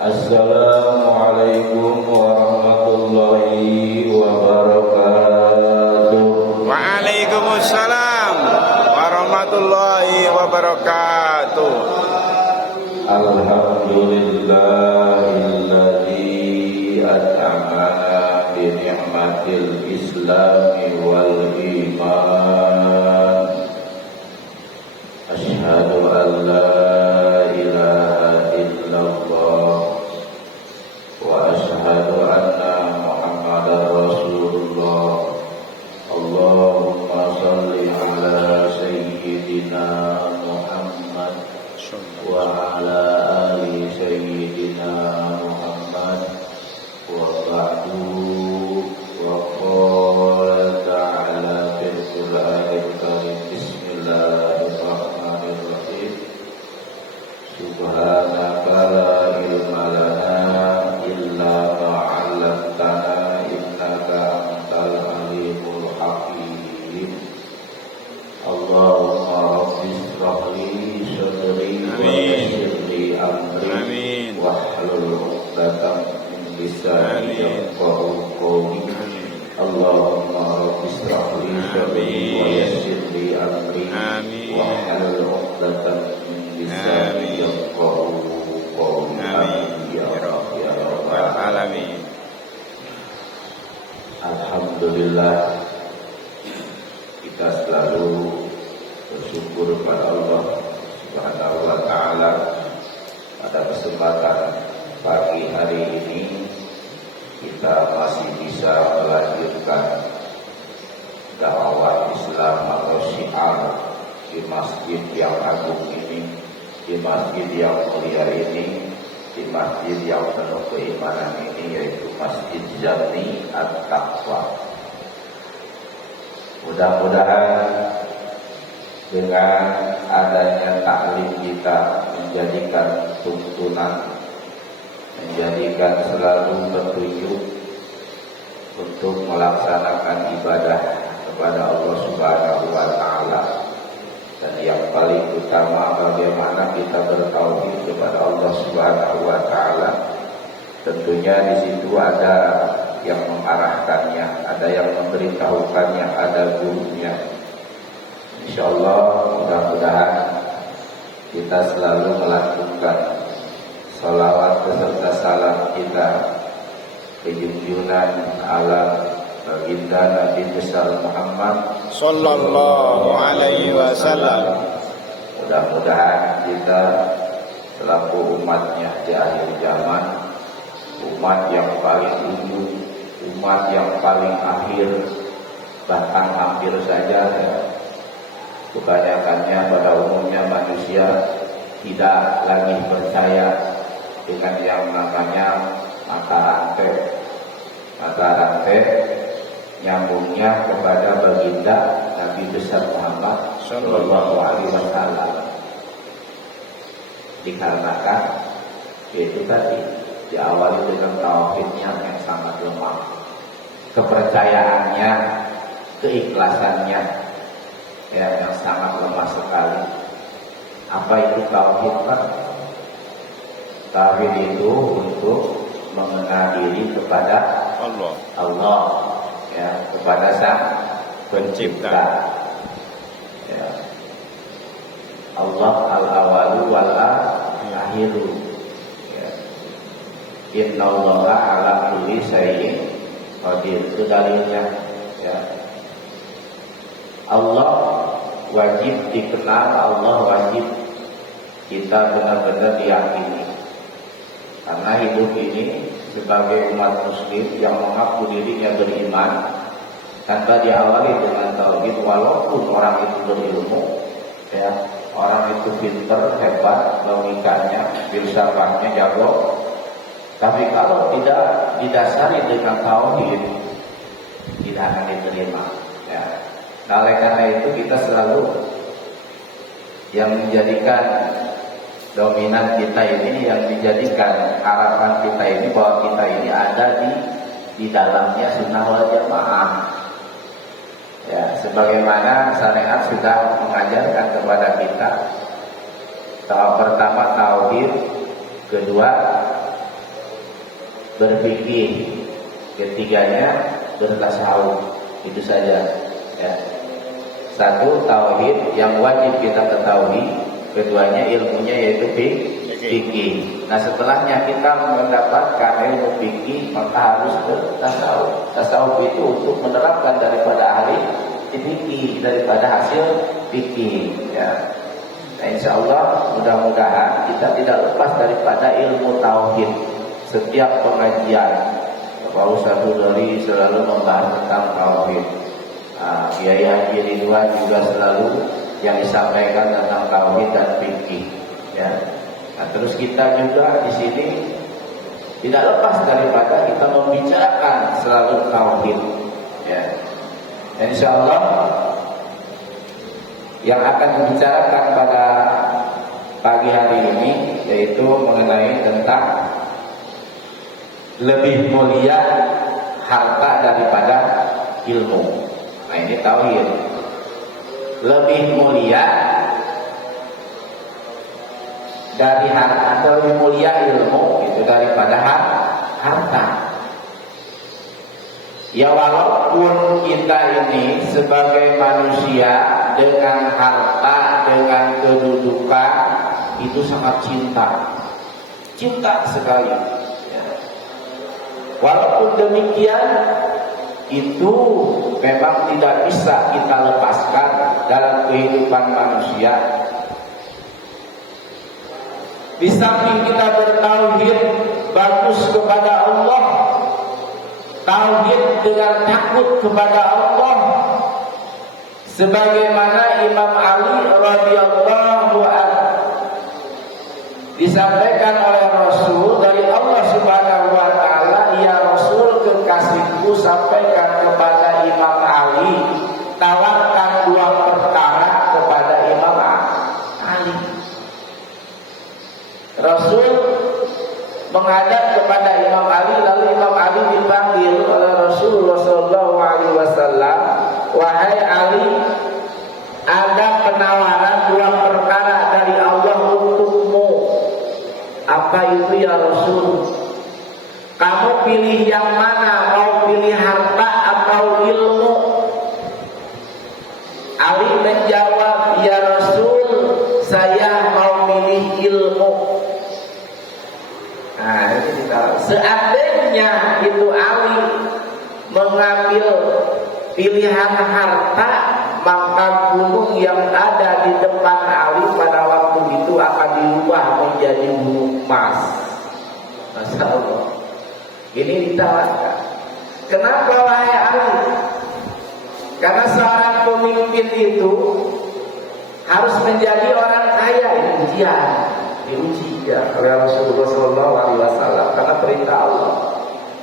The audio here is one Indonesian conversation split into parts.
Assalamualaikum warahmatullahi wabarakatuh. Waalaikumsalam warahmatullahi wabarakatuh. Alhamdulillahilladzi at'amana bi ni'matil islami wal iman. Asyhadu an la ilaha illallah wa asyhadu anna Muhammadar Rasulullah. Allahumma shalli ala sayyidina Muhammad wa ala ali sayyidina Muhammad wa ba'du. Wa qala ta'ala fil Qur'anil Karim, bismillahirrahmanirrahim. Subhanaka la ilma lana illa ma 'allamtana innaka antal alimul hakim. Allahumma rabbi shrah li sadri wa yassir li amri wahlul 'uqdatam min lisani yafqahu qawli. Allahumma rabbi shrah li sadri wa yassir li amri wahlul 'uqdatam min lisani yafqahu qawli. Ya rabbal alamin. Alhamdulillah, kita selalu bersyukur kepada Allah Subhanahu wa taala pada kesempatan pagi hari ini kita masih bisa melanjutkan dakwah Islam atau syiar di masjid yang agung ini, di masjid yang mulia ini, di masjid yang penuh keimanan ini, yaitu Masjid Jami At-Taqwa. Mudah-mudahan dengan adanya taklim kita menjadikan tuntunan, menjadikan selalu petunjuk untuk melaksanakan ibadah kepada Allah Subhanahu wa taala. Dan yang paling utama, bagaimana kita bertauhid kepada Allah Subhanahu wa taala. Tentunya di situ ada yang mengarahkannya, ada yang memberitahukannya, ada gurunya. Insyaallah mudah-mudahan kita selalu melakukan salawat beserta salam kita ke junjungan ala baginda Nabi besar Muhammad sallallahu alaihi wasallam. Mudah-mudahan kita selaku umatnya di akhir zaman, umat yang paling ujung, umat yang paling akhir, bahkan hampir saja kebanyakannya pada umumnya manusia tidak lagi percaya dengan yang namanya mata rantai. Mata rantai nyambungnya kepada baginda Nabi besar Muhammad sallallahu alaihi wasallam. Dikarenakan itu tadi diawali dengan tauhidnya yang sangat lemah, kepercayaannya, keikhlasannya yang sangat lemah sekali. Apa itu tauhid, Pak? Tauhid itu untuk mengenal diri kepada Allah, ya, kepada Sang Pencipta. Ya. Allah al-awalu wal akhiru. Ya. Innallaha ala kulli syai'in qadir. Itu dalilnya. Ya. Allah wajib dikenal, Allah wajib kita benar-benar diyakini. Karena hidup ini sebagai umat muslim yang mengaku dirinya beriman tanpa diawali dengan tauhid, walaupun orang itu berilmu, ya, orang itu pinter, hebat, logikanya, filsafatnya jago, tapi kalau tidak didasari dengan tauhid, tidak akan diterima. Ya. Oleh karena itu kita selalu yang menjadikan dominan kita ini, yang dijadikan harapan kita ini, bahwa kita ini ada di dalamnya sunnah wal jamaah. Ya, sebagaimana syariat sudah mengajarkan kepada kita, tahap pertama tauhid, kedua berfikih, ketiganya bertasawuf. Itu saja ya. Satu, tauhid yang wajib kita ketahui, keduanya ilmunya yaitu fikih. Nah, setelahnya kita mendapatkan ilmu fikih, maka harus bertasawuf. Tasawuf itu untuk menerapkan daripada ahli fikih, daripada hasil fikih ya. Nah, insya Allah mudah-mudahan kita tidak lepas daripada ilmu tauhid. Setiap pengajian Pak Ustaz Hudori selalu membahas tentang tauhid. Kiai Haji Ridwan juga selalu yang disampaikan tentang tauhid dan fikih ya. Nah, terus kita juga di sini tidak lepas daripada kita membicarakan selalu tauhid ya. Insya Allah yang akan dibicarakan pada pagi hari ini yaitu mengenai tentang lebih mulia harta daripada ilmu. Nah, ini tauhid. Lebih mulia dari harta, atau lebih mulia ilmu itu daripada harta. Ya, walaupun kita ini sebagai manusia dengan harta, dengan kedudukan itu sangat cinta sekali ya. Walaupun demikian itu memang tidak bisa kita lepaskan dalam kehidupan manusia. Di samping kita bertauhid bagus kepada Allah, tauhid dengan takut kepada Allah, sebagaimana Imam Ali radhiyallahu anhu disampaikan oleh Rasul dari Allah Subhanahu wa taala, ya Rasul, kekasihku sampaikan kepada Imam Ali, tawarkan 2 perkara kepada Imam Ali. Rasul menghadap kepada Imam Ali, lalu Imam Ali dipanggil oleh Rasulullah SAW, wahai Ali, ada penawaran 2 perkara dari Allah untukmu. Apa itu ya Rasul? Kamu pilih yang mana? Mau pilih harta atau ilmu? Ali menjawab, ya Rasul, saya mau pilih ilmu. Nah, ini kita, seandainya itu Ali mengambil pilihan harta, maka gunung yang ada di depan Ali pada waktu itu akan diubah menjadi gunung emas. Masya Allah. Ini ditawarkan. Kenapa wahai Ali? Karena seorang pemimpin itu harus menjadi orang kaya. Ini ujian, diuji ya oleh Rasulullah SAW karena perintah Allah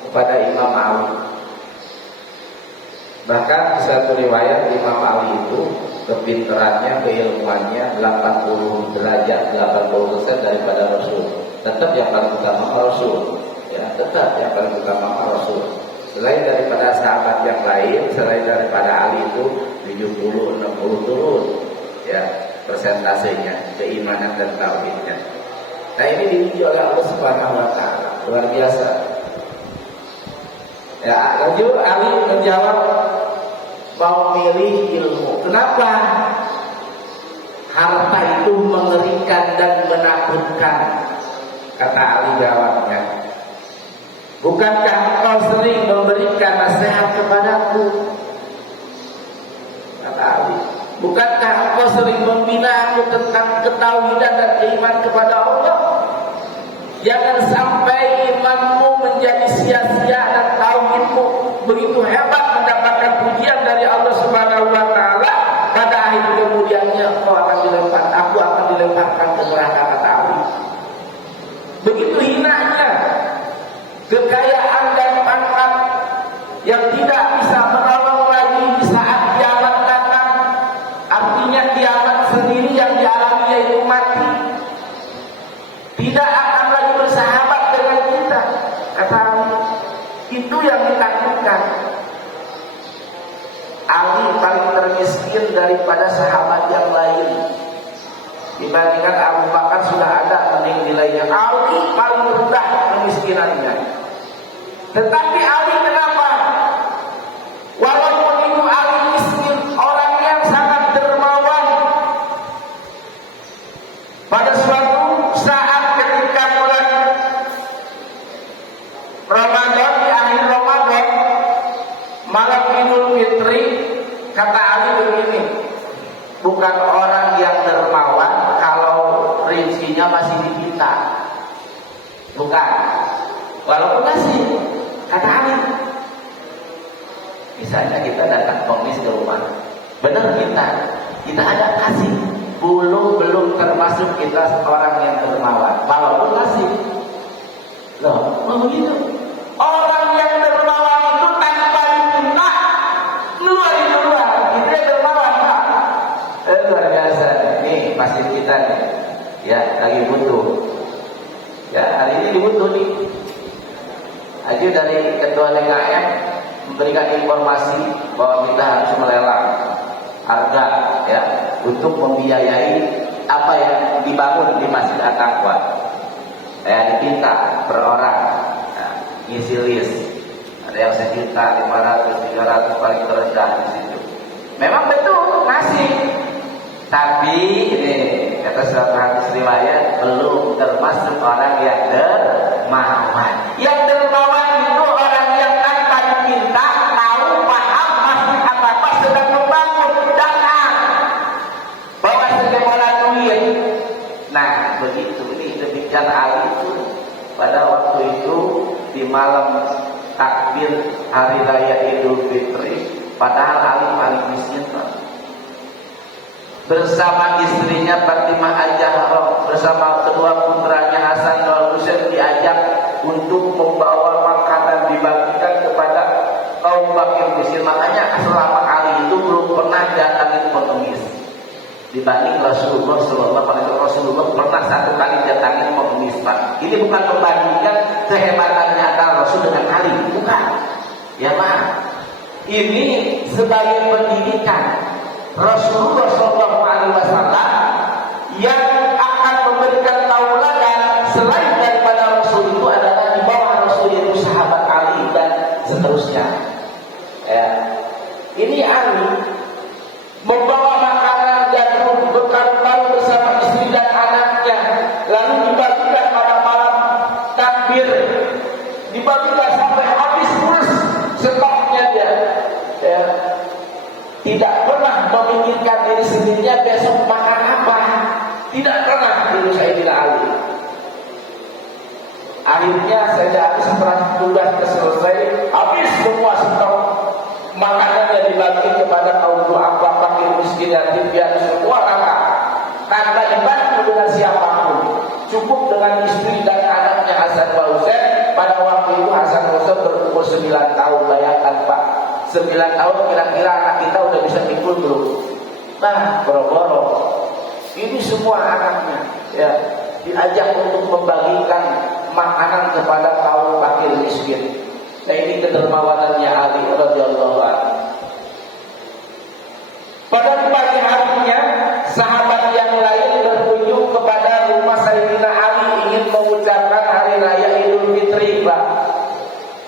kepada Imam Ali. Bahkan di satu riwayat Imam Ali itu kepintarannya, keilmuannya 80 derajat, 80% daripada Rasul. Tetap yang paling utama Rasul. Ya, tetap yang paling utama Rasul. Selain daripada sahabat yang lain, selain daripada Ali itu 70, 60 turun. Ya, persentasenya, keimanan dan tauhidnya. Nah, ini diuji oleh Allah Subhanahu wa taala. Luar biasa. Ya, lanjut Ali menjawab mau milih ilmu. Kenapa? Harta itu mengerikan dan menakutkan. Kata Ali jawabnya, bukankah engkau sering memberikan nasihat kepadaku? Kata Ali, bukankah engkau sering membina aku tentang ketauhidan dan keiman kepada Allah? Jangan sampai imanmu menjadi sia-sia dan tauhidmu begitu hebat mendapatkan pujian dari Allah Subhanahu wa taala, pada akhir kemudiannya aku akan dilemparkan ke neraka, kata Ali. Begitu hinanya kekayaan dan pangkat yang tidak bisa menolong lagi di saat kiamat datang. Artinya kiamat sendiri yang dialami yaitu mati tidak akan lagi bersahabat dengan kita, kata Ali. Itu yang ditakutkan. Ali paling termiskin daripada sahabat yang lain. Dibandingkan Abu Bakar sudah ada mending nilainya. Ali paling rendah kemiskinannya. Tetapi Ali kenapa? Walaupun itu Ali miskin, orang yang sangat dermawan. Pada suatu saat ketika bulan Ramadan, di akhir Ramadan, malam Idul Fitri, kata Ali begini, bukan orang yang dermawan kalau rezekinya masih diminta. Bukan. Walaupun kasih, kata Ali. Misalnya kita datang pengemis ke rumah, benar kita ada kasih, belum termasuk kita orang yang dermawan. Walaupun kasih, loh, begitu. Orang yang dermawan itu tanpa diminta ngeluarin duluan, itu yang dermawan, Pak. Luar biasa. Nih pasti kita nih, ya lagi butuh. Ya hari ini dibutuh nih. Aja dari ketua DKM memberikan informasi bahwa kita harus melelang harga ya untuk membiayai apa yang dibangun di Masjid At-Taqwa. Saya diminta per orang ngisi list. Ada yang 1 juta, 500, 300 paling terendah di situ. Memang betul ngasih, tapi ini kata suatu hadis riwayat belum termasuk orang yang dermawan. Yang dermawan itu orang yang tanpa diminta tahu paham masih apa sedang membangun datang bawa sejumlah duit. Nah begitu ini demikian Ali itu pada waktu itu di malam takbir hari raya Idul Fitri, padahal Ali paling miskin bersama istrinya Fatimah Az-Zahra bersama kedua putranya Hasan dan Husain diajak untuk membawa makanan dibagikan kepada kaum fakir miskin. Makanya selama Ali itu belum pernah datangin pengemis dibanding Rasulullah SAW. Rasulullah pernah 1 kali datangin pengemis, Pak. Ini bukan membandingkan kehebatannya antara Rasul dengan Ali, bukan. Ya Pak, ini sebagai pendidikan Rasulullah SAW yang akan memberikan tauladan selain daripada Rasul itu adalah di bawah Rasul yaitu sahabat Ali dan seterusnya. Ya. Ini Ali membawa makanan dan berkarung-karung bersama istri dan anaknya, lalu dibagikan pada malam takbir, dibagikan sampai habis terus stoknya dia. Ya. Tidak pernah memikirkan diri sendirinya besok makan apa. Tidak pernah diri Sayyidina Ali. Akhirnya saja setelah tugas selesai, habis semua stok makanan yang dibagi kepada kaum duafa, fakir, miskin, yatim piatu semua rata. Tanpa dibantu dengan siapapun. Cukup dengan istri dan anaknya Hasan dan Husain. Pada waktu itu Hasan dan Husain berumur 9 tahun. Bayangkan Pak, 9 tahun kira-kira anak kita udah bisa pikul belum? Nah, boro-boro. Ini semua anaknya ya diajak untuk membagikan makanan kepada kaum fakir miskin. Nah ini kedermawanannya Ali radhiyallahu anhu. Pada pagi harinya sahabat yang lain berkunjung kepada rumah Sayyidina Ali ingin mengucapkan hari raya Idul Fitri, Pak.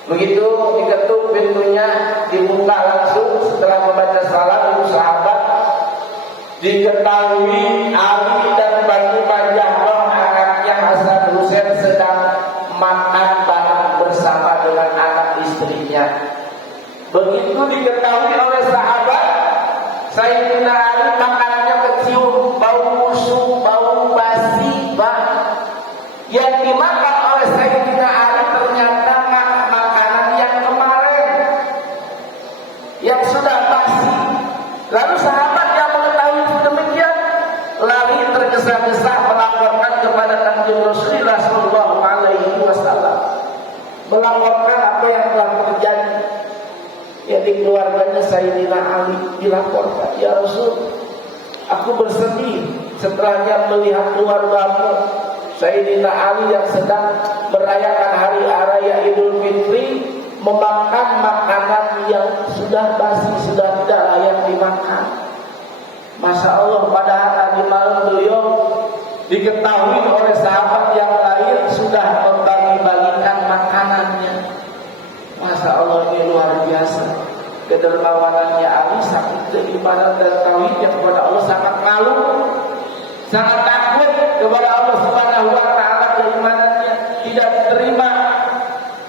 Begitu diketuk pintunya, dibuka langsung setelah membaca salam ibu sahabat. Diketahui Ali dan Fatimah Az-Zahra anaknya Hasan Husain sedang makan bareng bersama dengan anak istrinya. Begitu diketahui oleh sahabat, Sayyidina Ali makanannya kecium bau busuk, bau basi, Pak. Yang dimakan oleh Sayyidina Ali ternyata makanan yang kemarin yang sudah basi. Lalu sahabat yang mengetahui demikian lari tergesa-gesa melaporkan kepada Kanjeng Rasulullah Sallallahu Alaihi Wasallam, melaporkan apa yang telah terjadi. Jadi keluarganya Sayyidina Ali dilaporkan, ya Rasul, aku bersedih setelahnya melihat keluargamu Sayyidina Ali yang sedang merayakan hari raya Idul Fitri memakan makanan yang sudah basi, sudah tidak layak dimakan. Masya Allah, padahal tadi malam beliau diketahui oleh sahabat yang lain sudah membagi-bagikan makanannya. kedermawanannya Ali, saking keimanan dan tauhidnya kepada Allah, sangat malu, sangat takut kepada Allah Subhanahu wa taala, keimanannya tidak diterima,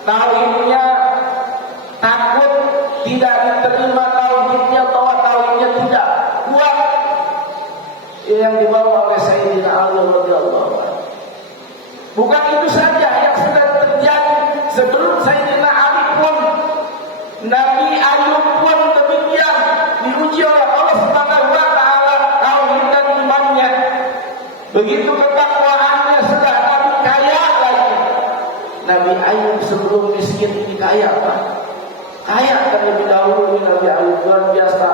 tauhidnya takut tidak diterima tauhidnya, bahwa tauhidnya tidak kuat yang dibawa oleh Sayyidina Ali radhiyallahu anhu. Bukan itu saja yang sudah terjadi sebelum Sayyidina Ali pun, Nabi Ayub pun demikian diuji oleh Allah Subhanahu wa taala tauhid dan imannya. Begitu ketakwaannya, sudah Nabi kaya lagi. Nabi Ayub sebelum miskin ini kaya, Pak. Kaya terlebih dahulu Nabi Ayub, luar biasa.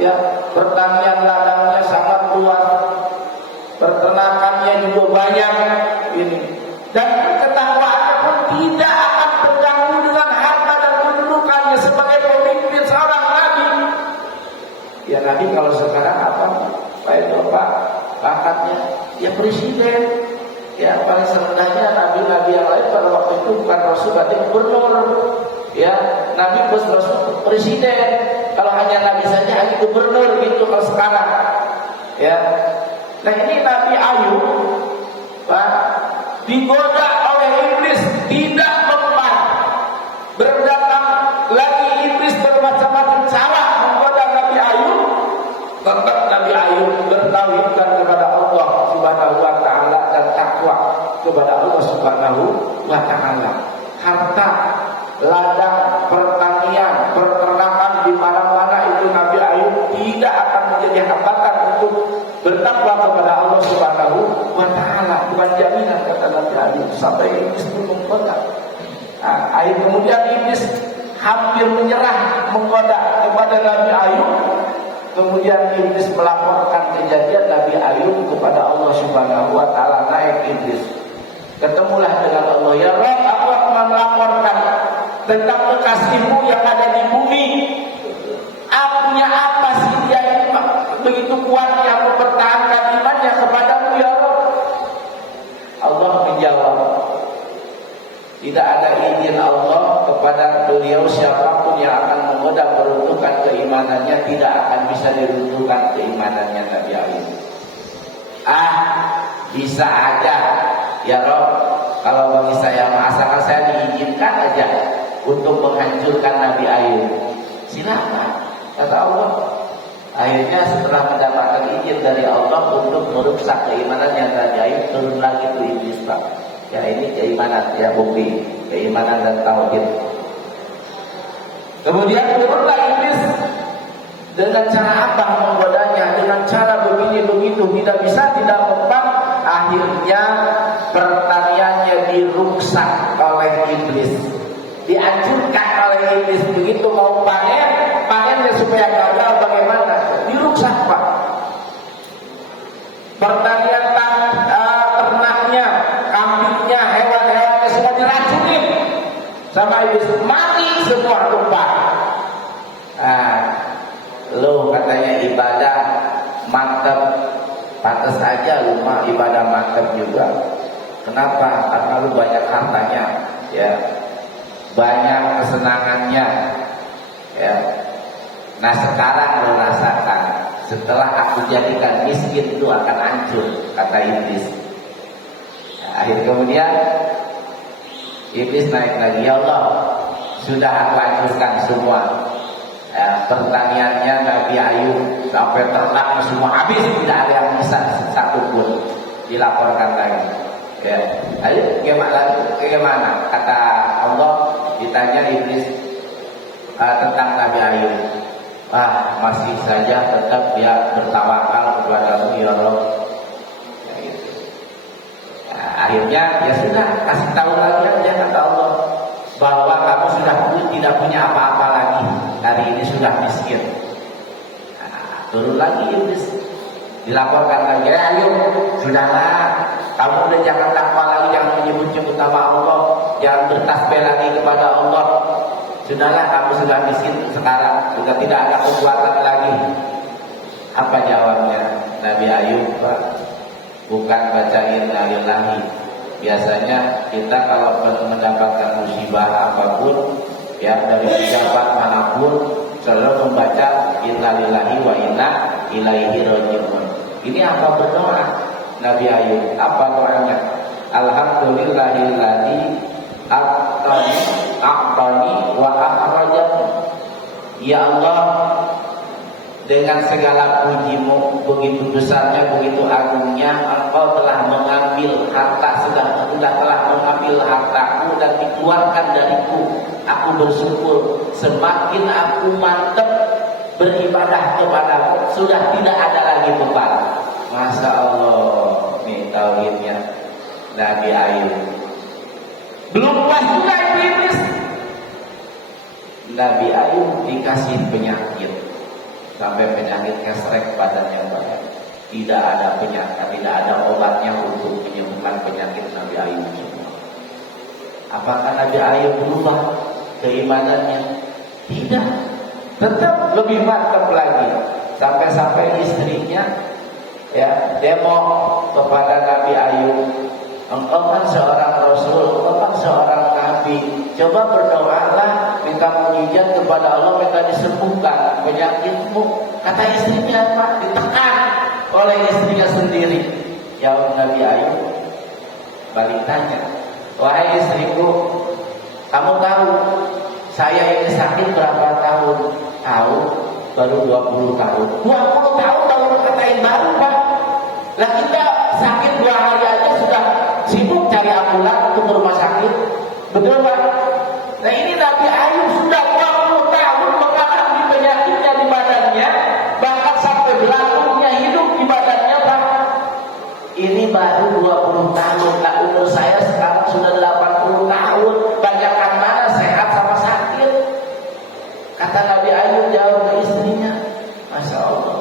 Ya, pertanian ladangnya sangat luas, peternakannya juga banyak ini. Dan ketakwaannya pun tidak akan terganggu dengan harta dan kedudukannya sebagai pemimpin seorang nabi. Ya, nabi kalau sekarang apa? Pak pangkatnya ya presiden. Ya, paling serendahnya nabi-nabi yang lain pada waktu itu bukan rasul, berarti gubernur. Ya, nabi plus rasul presiden. Kalau hanya nabi saja hanya gubernur gitu kalau sekarang. Ya. Nah, ini Nabi Ayub, Pak, digoda oleh iblis, tidak mempan. Berdatang lagi iblis bermacam-macam cara menggoda Nabi Ayub. Tetap Nabi Ayub bertauhidkan kepada Allah Subhanahu wa taala dan takwa kepada Allah Subhanahu wa taala. Harta, ladang, pertanian, peternakan di mana-mana itu Nabi Ayub tidak akan menjadi hambatan untuk bertakwa kepada Allah Subhanahu wa taala. Bukan jaminan, kata Nabi Ayub, sampai iblis pun menggoda. Kemudian iblis hampir menyerah menggoda kepada Nabi Ayub. Kemudian iblis melaporkan kejadian Nabi Ayub kepada Allah Subhanahu wa taala. Naik iblis, ketemulah dengan Allah. Ya Rabb, aku akan melaporkan tentang kekasihmu yang ada di bumi. Punya apa sih dia ini begitu kuat yang mempertahankan imannya kepadamu, ya Rabb? Allah menjawab, tidak ada izin Allah kepada beliau, siapapun yang akan menggoda meruntuhkan keimanannya tidak akan bisa diruntuhkan keimanannya Nabi Ayub. Bisa aja ya Rabb, kalau bagi saya, asalkan saya diizinkan aja untuk menghancurkan Nabi Ayub, silakan, kata Allah. Akhirnya setelah mendapatkan izin dari Allah untuk merusak keimanannya Nabi Ayub, turun lagi itu iblis, Pak. Ya, ini keimanan, ya, bukti keimanan dan tauhid. Kemudian turunlah iblis dengan cara apa menggodanya? Dengan cara begini begitu, tidak bisa, tidak mempan. Akhirnya pertaniannya dirusak oleh iblis, dihancurkan oleh iblis. Begitu mau panennya supaya gagal, bagaimana? Dirusak, Pak. Pertanian ternaknya, kambingnya, hewan-hewannya semua diracunin sama iblis, mati semua, tumpah. Lo katanya ibadah mantap, pantas aja lu mah ibadah mantap juga. Kenapa? Karena lu banyak hartanya, ya, banyak kesenangannya, ya. Nah, sekarang lu rasakan, setelah aku jadikan miskin itu akan hancur, kata iblis. Nah, akhir kemudian iblis naik lagi, ya Allah, sudah aku hancurkan semua. Pertaniannya Nabi Ayub sampai ternak semua habis, tidak ada yang bisa satu pun. Dilaporkan lagi. Ya, ayo bagaimana? Kata Allah, ditanya iblis tentang Nabi Ayub. Masih saja tetap dia bertawakal kepada ya Allah. Ya, gitu. Akhirnya ya sudah, kasih tahu lagi aja, kata Allah, bahwa kamu sudah tidak punya apa-apa lagi. Hari ini sudah miskin. Turun lagi iblis, dilaporkan lagi, ayo, sudahlah, kamu udah jangan takwa lagi, jangan menyebut-nyebut nama Allah, jangan bertasbih lagi kepada Allah. Sudahlah, kamu sudah miskin sekarang, sudah tidak ada kekuatan lagi. Apa jawabnya Nabi Ayub? Bukan baca innalillahi. Biasanya kita kalau mendapatkan musibah apapun, ya, dari pejabat manapun, selalu membaca inna lillahi wa inna ilaihi raji'un. Ini apa berdoa Nabi Ayub? Apa doanya? Alhamdulillahilladzi a'tani wa akhrajani. Ya Allah, dengan segala pujimu, begitu besarnya, begitu agungnya, Engkau telah mengambil harta, sudah telah mengambil hartaku dan dikeluarkan dariku. Aku bersyukur, semakin aku mantap beribadah kepadamu, sudah tidak ada lagi beban. Masya Allah, nih tauhidnya Nabi Ayub. Belum puas juga iblis. Nabi Ayub dikasih penyakit, sampai penyakit kesrek badannya banyak. Tidak ada penyakit, tidak ada obatnya untuk menyembuhkan penyakit Nabi Ayub semua. Apakah Nabi Ayub berubah keimanannya? Tidak, tetap lebih mantap lagi. Sampai-sampai istrinya ya demo kepada Nabi Ayub, engkau kan seorang rasul, engkau kan seorang nabi, coba berdoalah, minta mujizat kepada Allah, minta disembuhkan penyakitmu. Kata istrinya apa? Ditekan oleh istrinya sendiri. Jawab Nabi Ayub, balik tanya, wahai istriku, kamu tahu saya ini sakit berapa tahun? Tahu? Baru 20 tahun. 20 tahun baru katain baru, Pak. Lah kita sakit 2 hari aja sudah sibuk cari ambulan untuk ke rumah sakit. Betul, Pak? Nah ini Nabi Ayub sudah 20 tahun mengalami penyakitnya di badannya, bahkan sampai belakangnya hidup di badannya, Pak. Ini baru 20 tahun. Nah umur saya sekarang sudah 80 tahun. Banyakkan mana sehat sama sakit? Kata Nabi Ayub jawab ke istrinya, Masya Allah,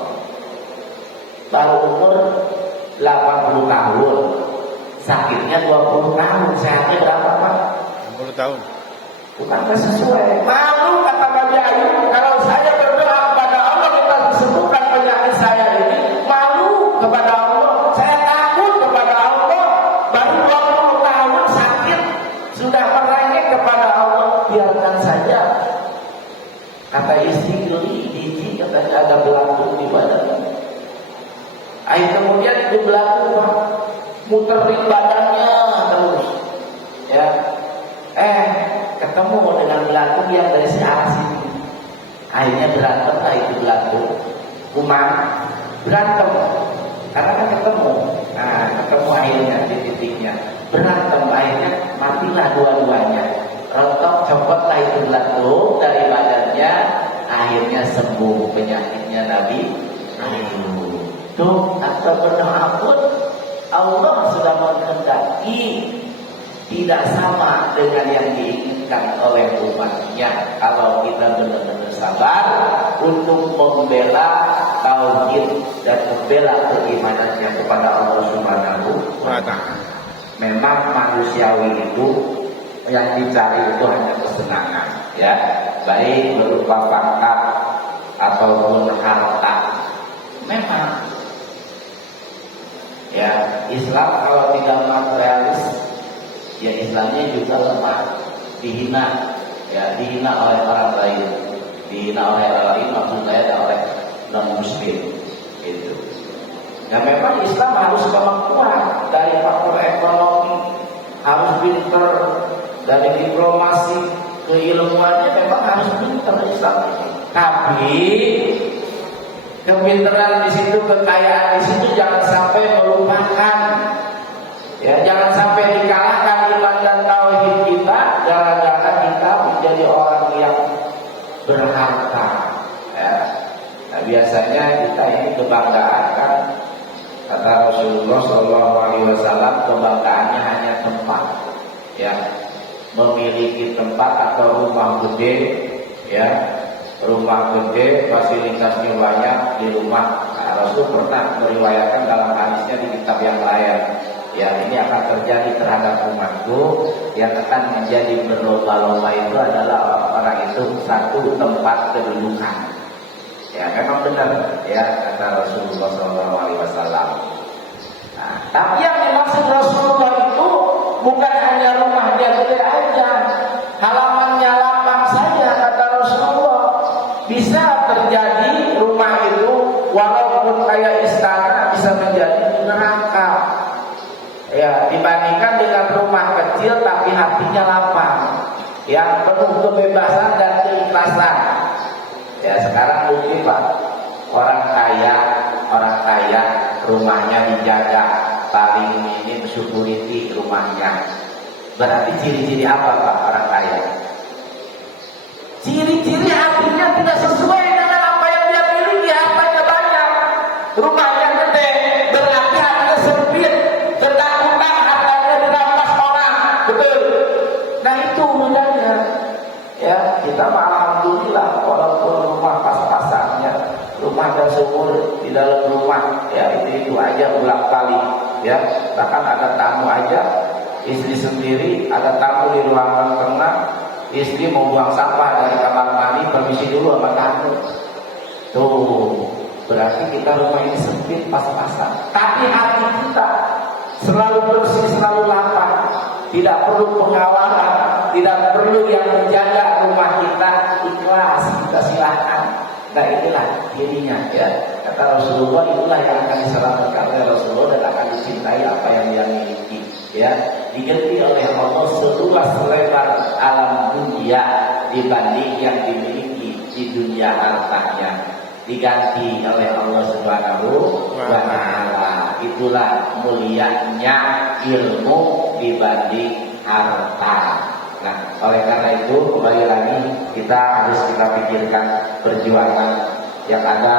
baru umur 80 tahun, sakitnya 20 tahun, sehatnya berapa, Pak? 60 tahun. Bukankah sesuai? Malu kata Nabi Ayub, kalau saya berdoa kepada Allah minta disembuhkan penyakit saya ini, malu kepada Allah, saya takut kepada Allah. Baru 20 tahun sakit, sudah merengek kepada Allah, biarkan saja. Kata istri, geli, jijik, katanya ada belatung di badannya. Kemudian itu belatung, Pak, muterin badannya terus, ya. Ketemu dengan belatung yang dari arah sini. Akhirnya berantem lah itu belatung, kuman berantem, karena kan ketemu. Nah, ketemu akhirnya di titiknya berantem, akhirnya matilah dua-duanya. Rontok copotlah itu belatung dari badannya, akhirnya sembuh penyakitnya Nabi Ayub. Tuh, atau berdoa pun Allah sudah menghendaki tidak sama dengan yang diinginkan oleh umatnya. Kalau kita benar-benar sabar untuk membela tauhid dan membela keimanannya kepada Allah Subhanahu wa Ta'ala. Memang manusiawi itu yang dicari itu hanya kesenangan, ya, baik berupa pangkat ataupun harta. Memang, ya, Islam kalau tidak materialis, ya Islamnya juga lemah, dihina, ya, dihina oleh orang lain, dihina oleh orang lain, maksud saya oleh non Muslim, itu. Ya memang Islam harus kemampuan dari faktor ekonomi, harus pinter. Dari diplomasi, keilmuannya memang harus pintar Islam ini. Tapi kepintaran di situ, kekayaan di situ jangan sampai melupakan, ya, jangan sampai dikalahkan iman dan tauhid kita gara-gara kita menjadi orang yang berharta. Ya. Nah, biasanya kita ini kebanggaan kan, kata Rasulullah SAW, kebanggaannya hanya tempat, ya. Memiliki tempat atau rumah gede, ya, rumah gede, fasilitasnya banyak di rumah. Nah, Rasul pernah meriwayatkan dalam hadisnya di kitab yang lain, ya, ini akan terjadi terhadap umatku, yang akan menjadi berlomba-lomba itu adalah orang itu satu tempat kedudukan. Ya, memang benar, ya, kata Rasulullah SAW. Nah, tapi yang dimaksud Rasulullah itu bukan hanya rumahnya gede aja, halamannya lapang saja, kata Rasulullah. Bisa kayak istana bisa menjadi neraka. Ya, dibandingkan dengan rumah kecil tapi hatinya lapang, yang penuh kebebasan dan keikhlasan. Ya, sekarang mungkin Pak, orang kaya rumahnya dijaga, paling ini security rumahnya. Berarti ciri-ciri apa Pak orang kaya? Ciri-ciri hatinya tidak sesuai dengan apa yang dia miliki, hartanya banyak, rumahnya gede, berarti hatinya sempit, ketakutan hartanya dirampas orang, betul. Nah itu mudahnya. Ya, kita alhamdulillah walaupun rumah pas-pasannya, rumah dan sumur di dalam rumah, ya itu aja bolak-balik, ya. Bahkan ada tamu aja, istri sendiri, ada tamu di ruangan tengah, istri mau buang sampah dari kamar mandi, permisi dulu sama tamu. Tuh, berarti kita rumah ini sempit pas-pasan. Tapi hati kita selalu bersih, selalu lapang, tidak perlu pengawalan, tidak perlu yang menjaga rumah kita, ikhlas, kita silahkan. Nah inilah dirinya, ya. Kata Rasulullah, itulah yang akan diselamatkan oleh Rasulullah dan akan dicintai apa yang dia miliki, ya. Diganti oleh Allah seluas selebar alam dunia dibanding yang dimiliki di dunia hartanya, diganti oleh Allah Subhanahu wa Ta'ala. Itulah mulianya ilmu dibanding harta. Nah, oleh karena itu kembali lagi kita harus pikirkan perjuangan yang ada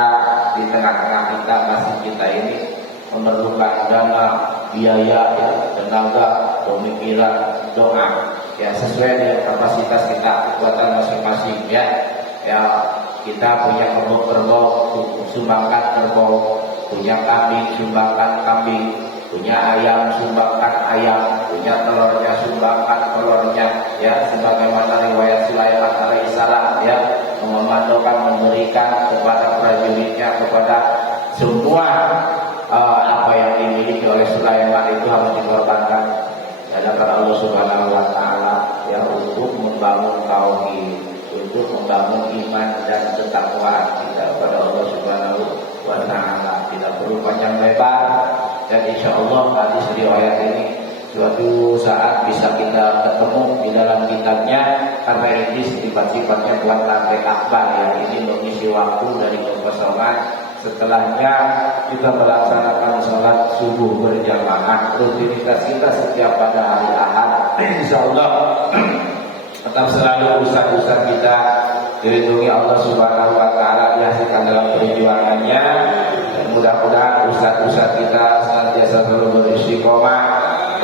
di tengah-tengah kita, masih kita ini memerlukan dana, biaya, ya, tenaga, pemikiran, doa, ya sesuai dengan kapasitas kita, kekuatan masing-masing, ya. Ya kita punya kerbau, sumbangkan kerbau, punya kambing, sumbangkan kambing, punya ayam, sumbangkan ayam, punya telurnya, sumbangkan telurnya, ya sebagaimana riwayat Sulaiman alaihissalam, ya memandokan, memberikan kepada prajuritnya, kepada semua apa yang dimiliki oleh Sulaiman itu harus dikorbankan ya kepada Allah Subhanahu wa Ta'ala, ya untuk membangun tauhid, untuk membangun iman dan ketakwaan kita kepada Allah Subhanahu wa Ta'ala. Tidak perlu panjang lebar, dan insya Allah hadis riwayat ini suatu saat bisa kita ketemu di dalam kitabnya, karena ini sifat-sifatnya buat lantai akbar, ya ini mengisi waktu dari kekosongan. Setelahnya kita melaksanakan sholat subuh berjamaah, rutinitas kita setiap pada hari Ahad. Insya Allah tetap selalu ustaz-ustaz kita dilindungi Allah Subhanahu wa Ta'ala, dihasilkan dalam perjuangannya. Dan mudah-mudahan ustaz-ustaz kita senantiasa selalu beristiqomah,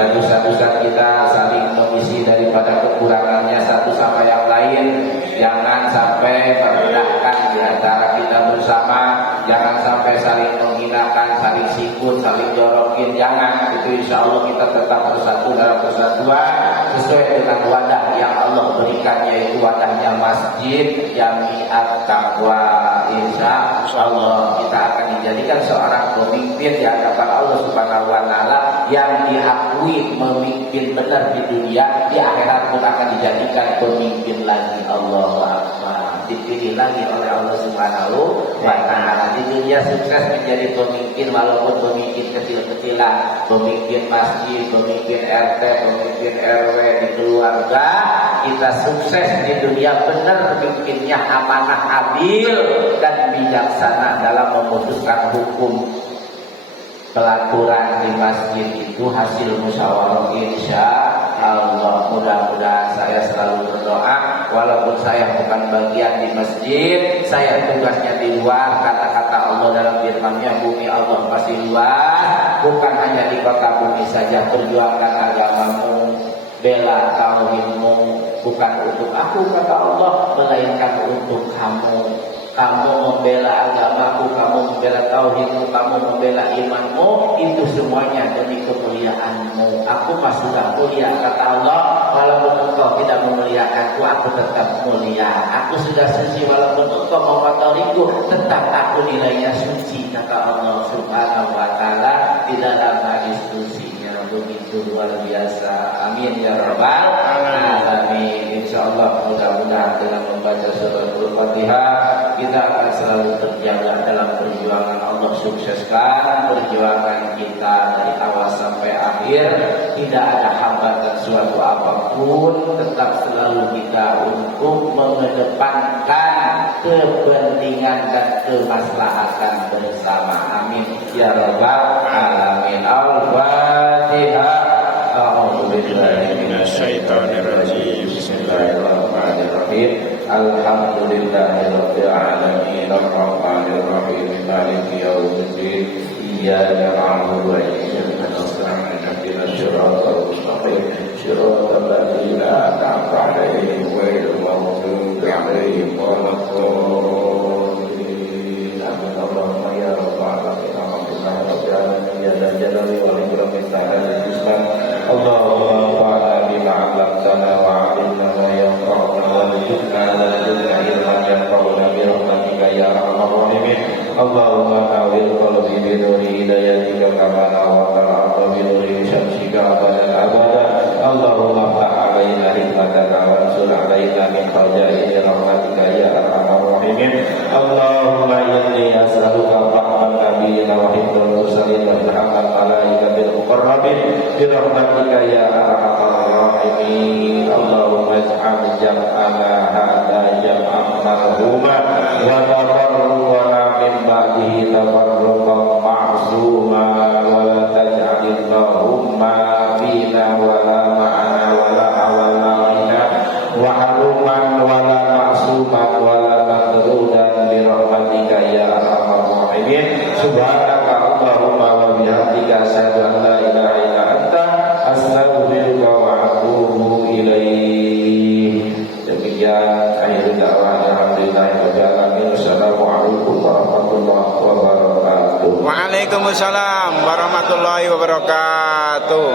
dan ustaz-ustaz kita saling mengisi daripada kekurangannya satu sama yang lain. Jangan sampai merendahkan di antara kita bersama, jangan sampai saling menghinakan, saling sikut, saling jorokin, jangan. Itu insya Allah kita tetap bersatu dalam persatuan sesuai dengan wadah yang Allah berikan, yaitu wadahnya masjid Jamiat Taqwa. Insya Allah kita akan dijadikan seorang pemimpin di hadapan Allah Subhanahu wa Ta'ala, yang diakui memimpin benar di dunia, di akhirat pun akan dijadikan pemimpin lagi. Allahu Akbar, dipilih lagi oleh Allah Subhanahu wa Ta'ala. Di dunia sukses menjadi pemimpin, walaupun pemimpin kecil-kecilan, pemimpin masjid, pemimpin RT, pemimpin RW di keluarga. Kita sukses di dunia benar pemimpinnya amanah, adil dan bijaksana dalam memutuskan hukum. Pelaturan di masjid itu hasil musyawarah, insya Allah. Mudah-mudahan saya selalu berdoa, walaupun saya bukan bagian di masjid, saya tugasnya di luar. Kata-kata Allah dalam firman-Nya, bumi Allah masih luas, bukan hanya di kota bumi saja. Perjuangkan agamamu, bela tauhidmu, bukan untuk aku kata Allah, melainkan untuk kamu. Kamu membela agamaku, kamu membela tauhidmu, kamu membela imanmu, itu semuanya demi kemuliaanmu. Aku masih sudah mulia kata Allah, walaupun engkau tidak memuliakanku, aku tetap mulia. Aku sudah suci, walaupun engkau mengotoriku, tetap aku nilainya suci kata Allah Subhanahu wa Ta'ala di dalam hadis qudsinya. Begitu luar biasa. Amin ya rabbal alamin. Insyaallah mudah-mudahan dengan membaca surah Al-Fatihah kita akan selalu terjaga dalam perjuangan. Allah sukseskan perjuangan kita dari awal sampai akhir. Tidak ada hambatan suatu apapun. Tetap selalu kita untuk mengedepankan kepentingan dan kemaslahatan bersama. Amin ya rabbal alamin. Al-Fatihah. A'udzu billahi minasyaitonir rajim. Bismillahirrahmanirrahim. Alhamdulillahirabbil alamin. Arrahmanir rahim. Maliki yaumiddin. Iyyaka na'budu wa iyyaka nasta'in. Ihdinas siratal mustaqim. Siratal ladzina an'amta 'alaihim ghairil maghdubi 'alaihim waladdallin. Amin. Allahumma ya rabbal alamin. Alhamdulillah rabbil alamin. Ya dzal jalali wal ikram. Allahumma fa'alna bima 'allamtana wa 'allimna ma yanfa'una warzuqna ilman yanfa'una bi rahmatika ya arhamar rahimin. Allahumma nawwir qalbi bi nuri hidayatika kama nawwartal arda bi nuri syamsika abadan abada. Allahumma ftah 'alaina hikmataka wansur 'alaina min khazaini rahmatika ya arhamar rahimin. Allahumma inni as'aluka rahmatan nabiyina wa hifdzal mursalin wa ilhamal malaikatil muqarrabin bi rahmatika ya arhamar rahimin. Allahumma ij'al jam'ana hadza jam'an marhuma wa tafarruqana min ba'dihi tafarruqan ma'suma wa la taj'alillahumma fina wa la ma'ana wa la awalina wa haluman wa la ma'suman wa la matrudan bi rahmatika ya arhamar rahimin. Subhanaka Allahumma wa bihamdika asyhadu an la ilaha illa anta astaghfiruka wa atubu ilaih. Demikian akhir dakwah, alhamdulillahirabbil alamin. Assalamualaikum warahmatullahi wabarakatuh. Waalaikumsalam warahmatullahi wabarakatuh.